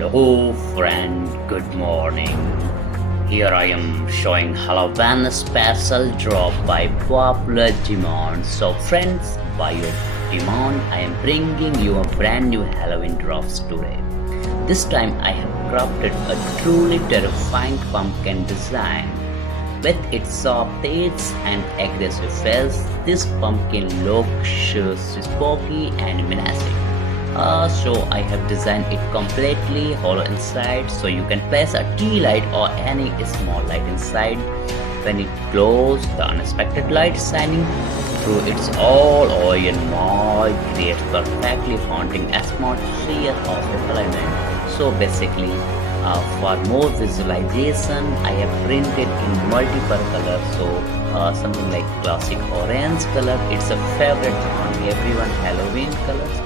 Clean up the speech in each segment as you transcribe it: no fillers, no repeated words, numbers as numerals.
Hello friend, good morning. Here I am showing Halloween special drop by Popular Demand. So friends, by your demand, I am bringing you a brand new Halloween drops today. This time I have crafted a truly terrifying pumpkin design. With its soft teeth and aggressive face, this pumpkin looks spooky and menacing. So I have designed it completely hollow inside, so you can place a tea light or any small light inside. When it glows, the unexpected light shining through its all oil mold creates perfectly haunting atmosphere of alignment. So basically, for more visualization, I have printed in multiple colors. So something like classic orange color, it's a favorite on everyone Halloween colors.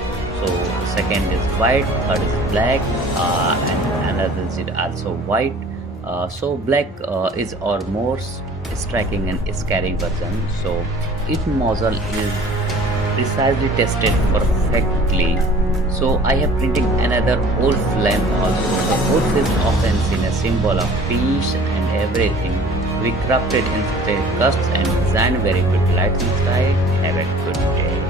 So second is white, third is black, and another is also white. So black is our most striking and scary version. So each muzzle is precisely tested perfectly. So I have printed another wolf flame also. The wolf is often seen as symbol of peace and everything. We crafted in such cuts and designed very good lights inside. Have a good day.